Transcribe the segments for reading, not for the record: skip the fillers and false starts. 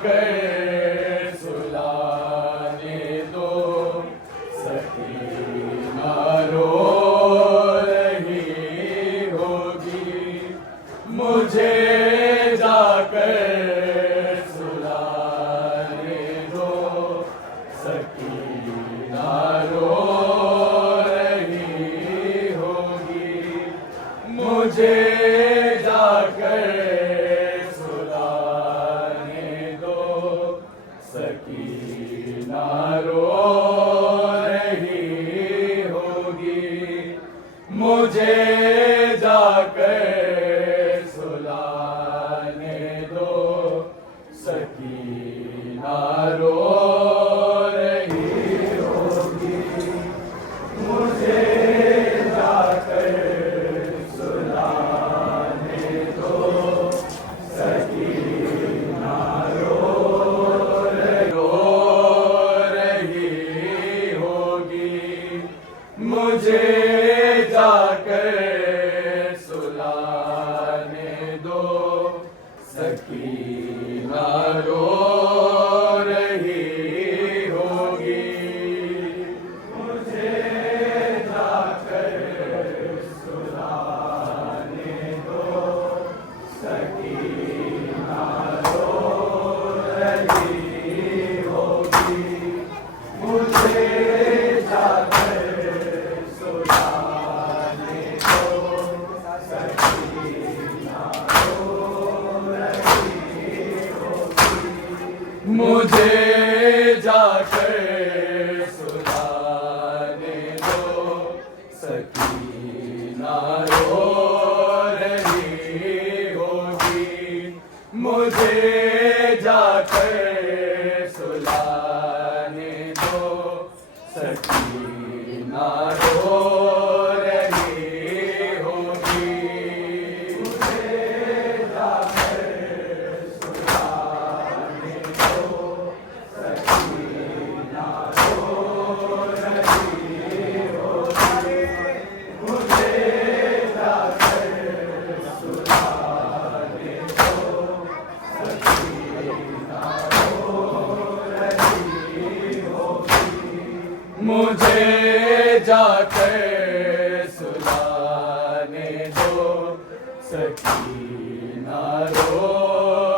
जाकर सुलाने दो, सकीना रो रही होगी, मुझे जाकर सुलाने दो, सकीना रो रही होगी, मुझे जाकर सुलाने दो, सकीना रो रही होगी, मुझे जाकर सुलाने दो, सकीना रो रही होगी, मुझे जाकर सुलाने दो, सकीना रो रही होगी, मुझे जाकर सुलाने दो, सकीना रो रही होगी, मुझे जाकर सुलाने दो, सकीना रो रही होगी, मुझे जाकर सुलाने दो, सकीना रो रही होगी, मुझे जाकर सुलाने दो, सकीना रो रही होगी, मुझे जाकर सुलाने दो, सकीना रो रही होगी, मुझे जाकर सुलाने दो, सकीना रो रही होगी, मुझे जाकर सुलाने दो, सकीना रो रही होगी, मुझे जाकर सुलाने दो, सकीना रो रही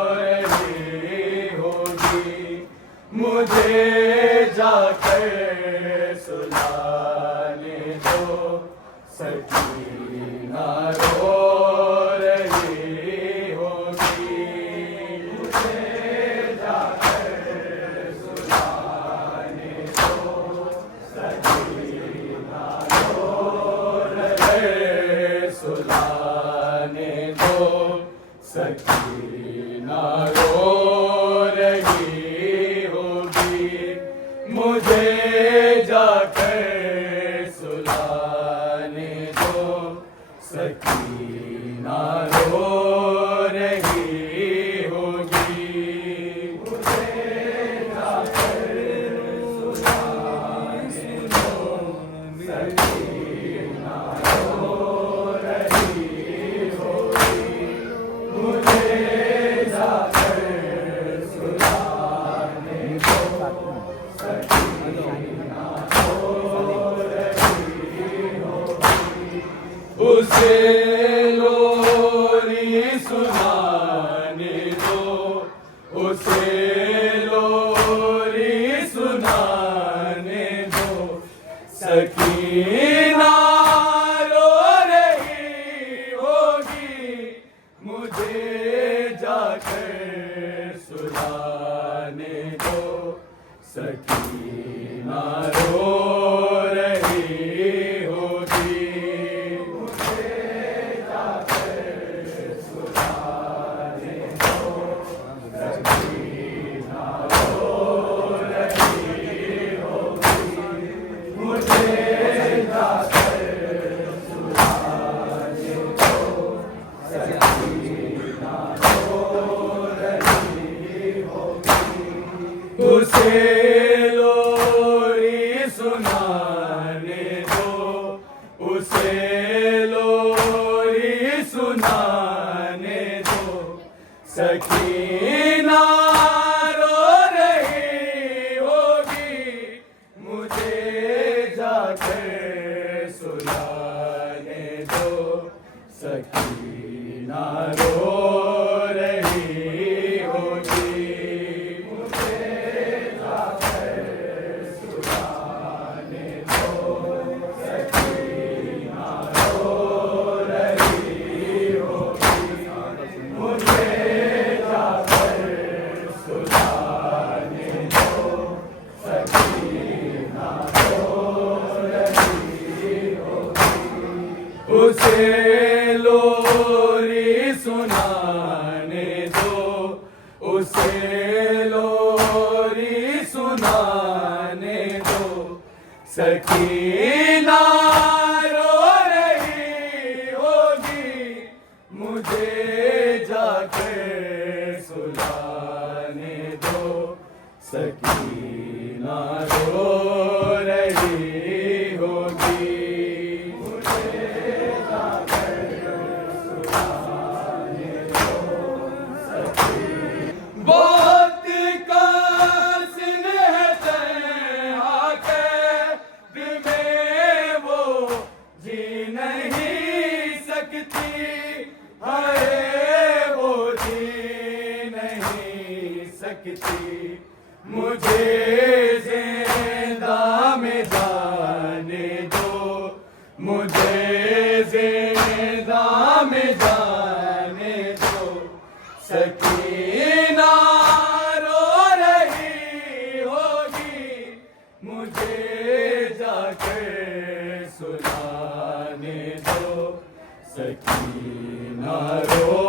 होगी, मुझे जाकर सुलाने दो, सकीना रो रही होगी, मुझे जाकर सुलाने दो, सकीना रो रही, सुलाने दो, सकीना रो रही होगी, मुझे जाकर सुलाने दो, सकीना रो रही होगी, मुझे जाकर सुलाने दो, सकीना रो रही होगी, मुझे जाकर सुलाने दो, सकीना रो रही होगी, उसे लोरी सुनाने दो, उसे लोरी सुनाने दो, सकीना रो रही होगी, मुझे जाकर सुलाने दो, सकीना रो रही होगी, मुझे जाकर सुलाने दो, सकीना रो रही होगी, मुझे जाकर सुलाने दो, सकीना रो रही होगी, उसे लोरी सुनाने दो, उसे लोरी सुनाने दो, सकीना उसे लोरी सुनाने दो। सकीना रो रही होगी, मुझे जाकर सुलाने दो। सकीना रो रही होगी, मुझे जाकर सुलाने दो। बहुत का स्नेह कैद में वो जी नहीं सकती, हाय वो जी नहीं सकती। मुझे जिंदा में जाने दो, मुझे जिंदा में जाने दो। सकीना रो रही होगी, मुझे जाकर सुलाने दो। सकीना रो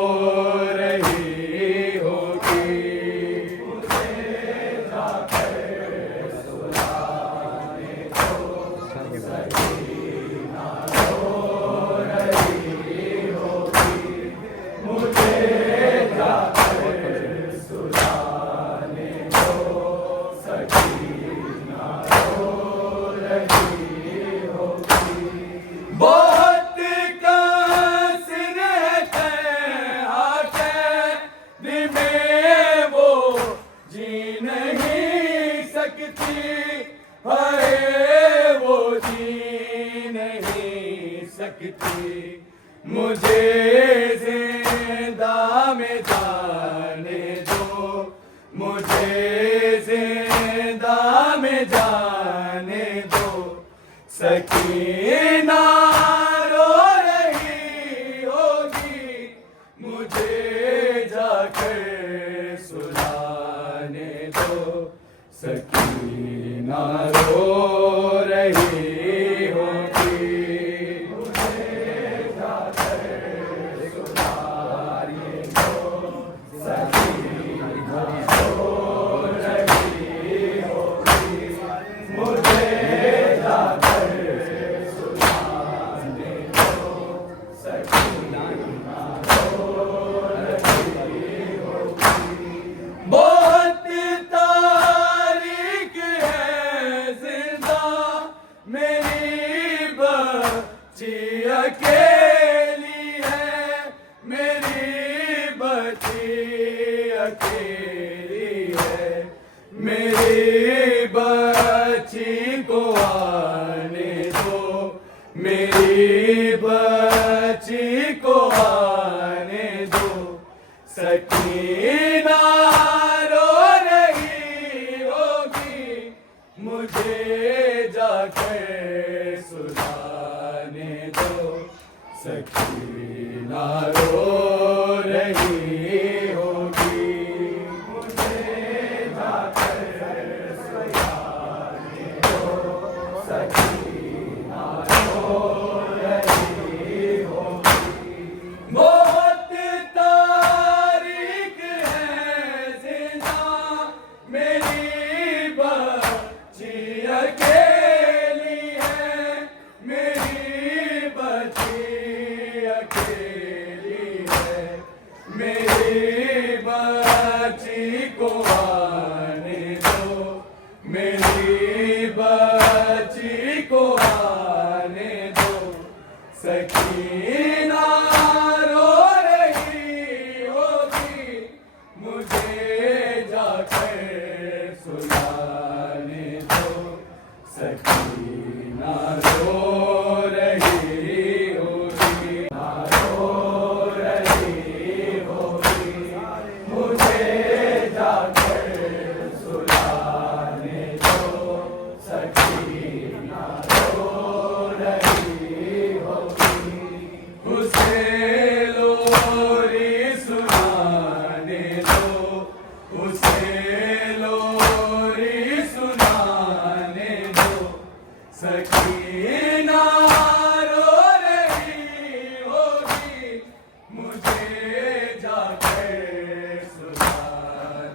रही होगी, मुझे जाकर सुलाने दो। सकीना रो रही होगी, मुझे बहुत कासिर कैद में वो जी नहीं सकती, हाय वो जी नहीं सकती। मुझे जिंदा में जाने दो, मुझे जिंदा में जाने दो। सकीना रो रही होगी, मुझे जाकर सुलाने दो। सकीना रो रही होगी, मुझे जाकर सुलाने दो। सकीना रो रही होगी, मुझे बहुत तारीख है जिंदा मेरी बच्ची अकेली है, मेरी बच्ची अकेली है। मेरी बच्ची को आने दो, मेरी बच्ची को आने दो। सकीना रो रही होगी, मुझे जाकर सुलाने दो। सकीना रो रही होगी, मुझे जाकर सुलाने दो। सकीना रो रही होगी, बहुत तारीख है जिंदा मेरी बच्ची अकेली है, मेरी बच्ची अकेली है। मेरी बच्ची को आने दो, मेरी बच्ची को आने दो। सकीना रो रही होगी, मुझे जाकर सुलाने दो। सकीना रो रही होगी, रो रही होगी, मुझे जाकर सुलाने दो। सकीना रो रही होगी, उसे लोरी सुनाने दो। उसे लोरी सुनाने दो। सकीना रो रही होगी, मुझे जाकर सुलाने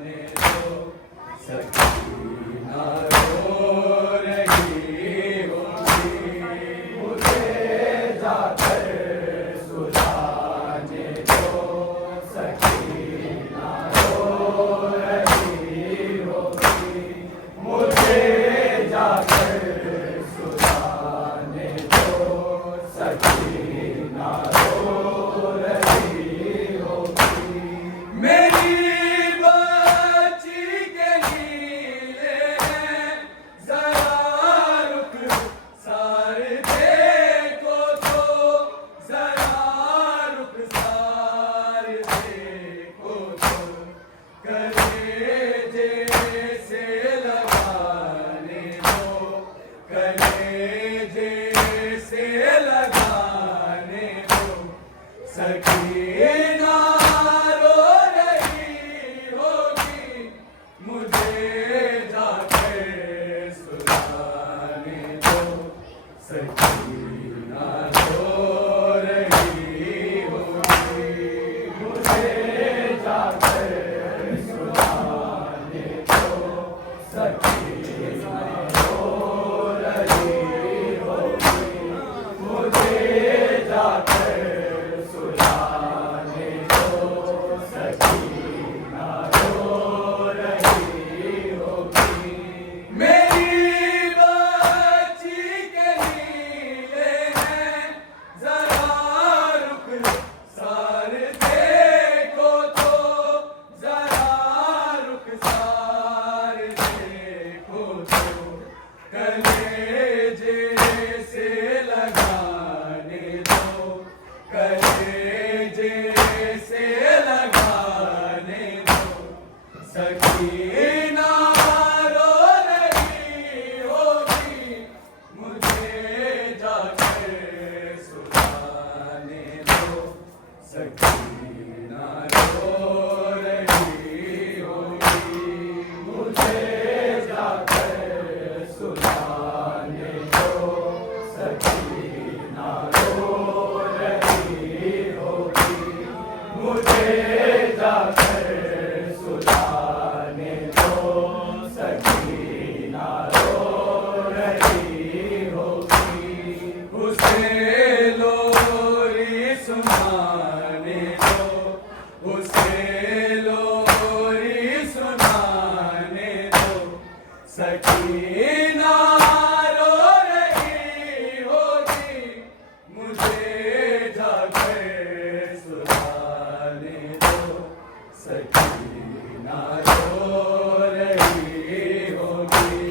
सकीना रो रही होगी,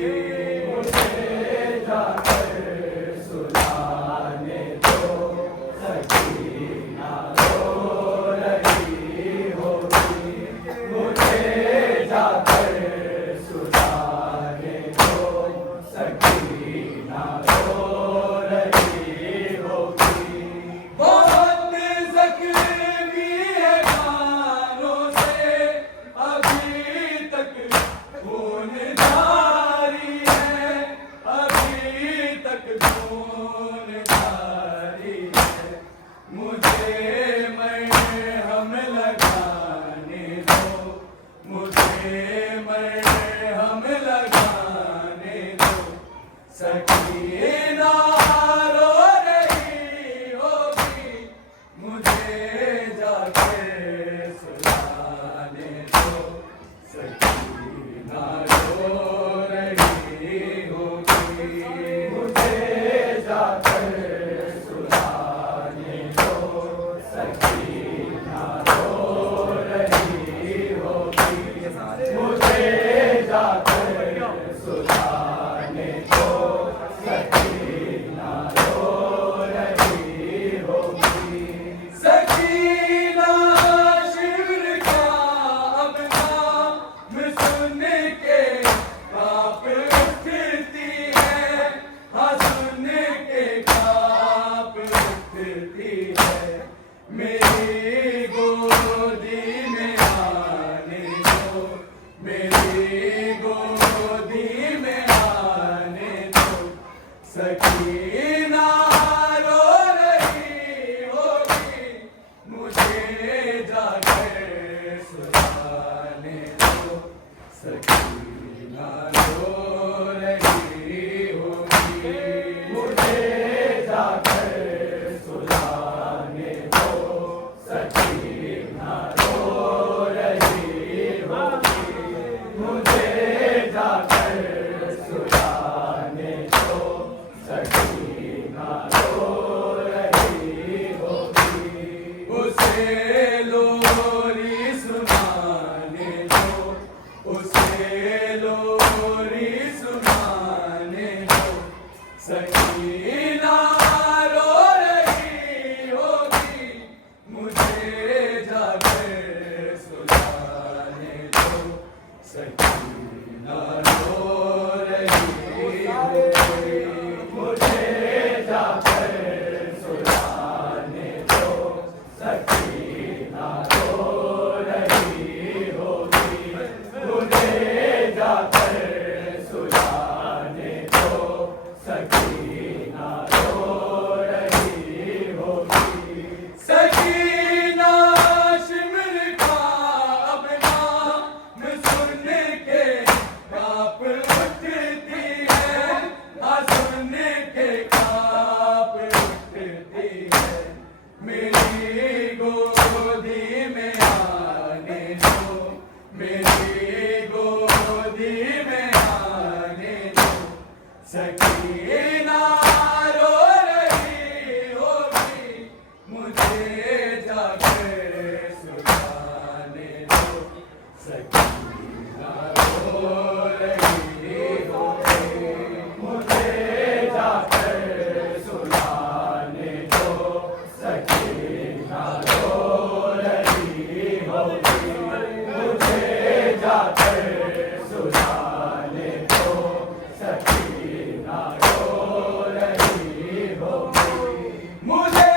मुझे जाकर सुलाने दो। सकीना रो रही होगी, मुझे जाकर सुलाने दो। सकीना रो रही होगी, बहुत ज़ख्मी है खानों से, अभी तक खून जारी है, अभी तक खून जारी है। मुझे मरहम लगाने दो, मुझे मरहम लगाने दो। सकीना रो रही होगी, मुझे जाकर सुलाने दो। सकीना रो रही होगी, मुझे जाकर सुलाने दो। सकीना रो रही होगी, मुझे जाकर सुलाने दो। सकीना रो रही होगी, सकीना शिविर का अब नाम सुन के कांप उठती है। हाँ, सुन के कांप उठती है। मेरी गोदी में आने दो, मेरी गोदी में आने दो। सकीना रो रही होगी, मुझे जाकर सुलाने दो। सकीना रो रही होगी, मुझे जाकर सुलाने दो। सकीना रो रही होगी, मुझे जाकर सुलाने दो। सकीना रो रही होगी, उसे लोरी सुनाने दो, उसे लोरी सुनाने दो। सकीना रो रही होगी, मुझे जाकर सुलाने दो। सकीना रो रही होगी, मुझे जाकर सुलाने दो। सकीना रो रही होगी, मुझे जाकर सुलाने दो। सकीना रो रही होगी, सकीना शिविर का अब नाम सुन के कांप उठती है। हाँ, सुन के कांप उठती है। मेरी गोदी में आने दो, मेरी गोदी में आने दो। सकीना रो रही होगी, मुझे जाकर सुलाने दो। सकीना रो रही होगी, मुझे जाकर सुलाने दो। सकीना रो रही होगी, मुझे जाकर सुलाने दो। सकीना रो रही होगी, मुझे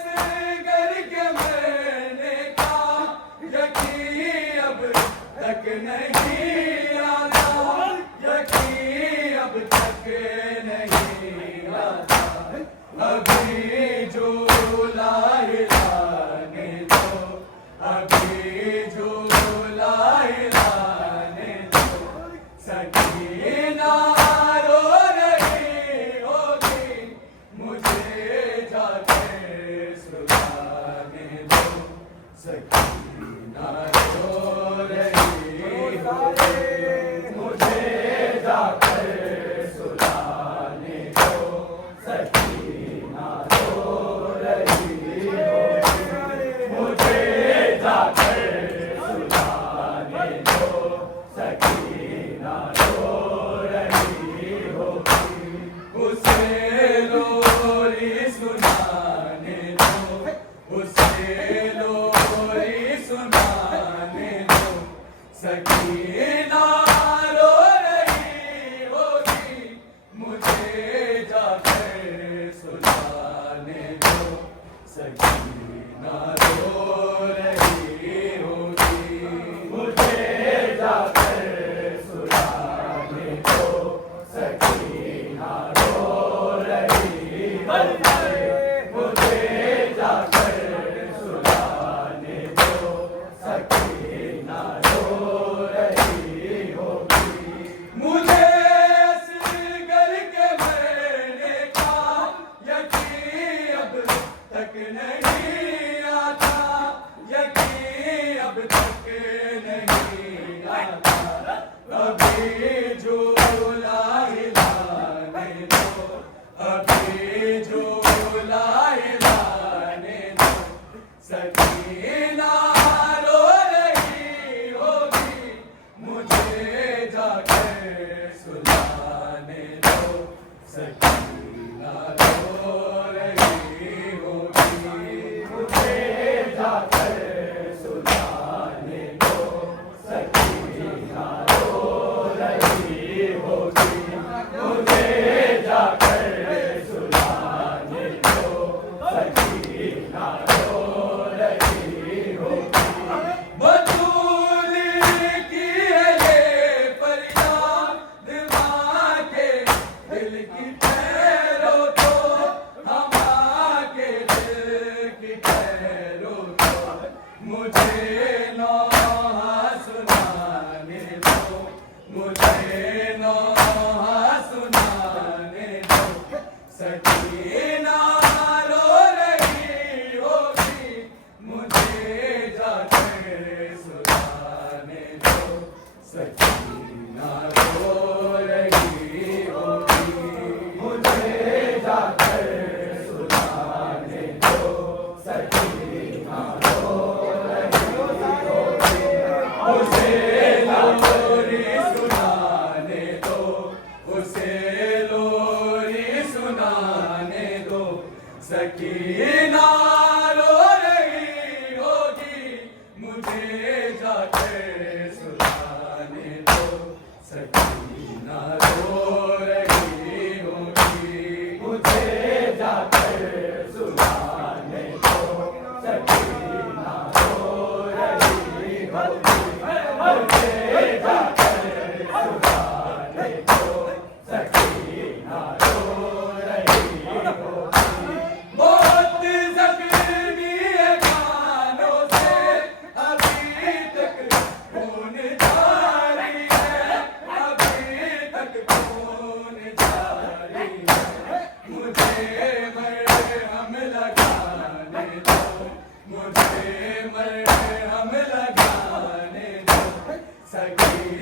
सिर के मरने का यकीन अब तक नहीं आता, यकीन अब तक नहीं आता। अभी जो लाने दो, अभी जो लाने दो। सकीना रो रही होगी, मुझे जाकर सुलाने दो। सकीना रो रही होगी, सकीना रो रही होगी, मुझे जाकर सुलाने दो। सकीना रो रही होगी, मुझे जाकर सुलाने दो। सकीना रो रही होगी, मुझे जाकर सुलाने दो। सकीना रो रही होगी, मुझे असगर के मरने का यकीन अब तक नहीं आता। यकीन अब तक नहीं आता। अभी झूला हिलाने दो, अभी झूला हिलाने दो। सकीना रो रही होगी, मुझे जाकर सुलाने दो। सकीना रो रही होगी, मुझे जाकर सुलाने दो। सकीना रो रही होगी, मुझे जाकर सुलाने दो। सकीना रो रही होगी, बतूल की है ये फरियाद माँ के दिल की ठहरो तो, हमारे दिल की ठहरो तो। मुझे नौहा सुनाने दो, मुझे नौहा सुनाने दो। सकीना रो रही होगी, मुझे जाकर सुलाने दो। सकीना रो रही होगी, मुझे जाकर सुलाने दो। सकीना रो रही होगी, उसे लोरी सुनाने दो। उसे लोरी सुनाने दो। सकीना रो रही होगी, मुझे जाकर सुलाने दो। सकीना रो रही होगी, मुझे जाकर सुलाने दो। सकीना रो रही होगी, मुझे जाकर सुलाने दो। सकीना रो रही होगी, बहुत ज़ख्मी है गानों से अभी तक खून जारी है। अभी तक खून जारी है। मुझे मरहम लगाने दो, मुझे मरहम लगाने दो। सकीना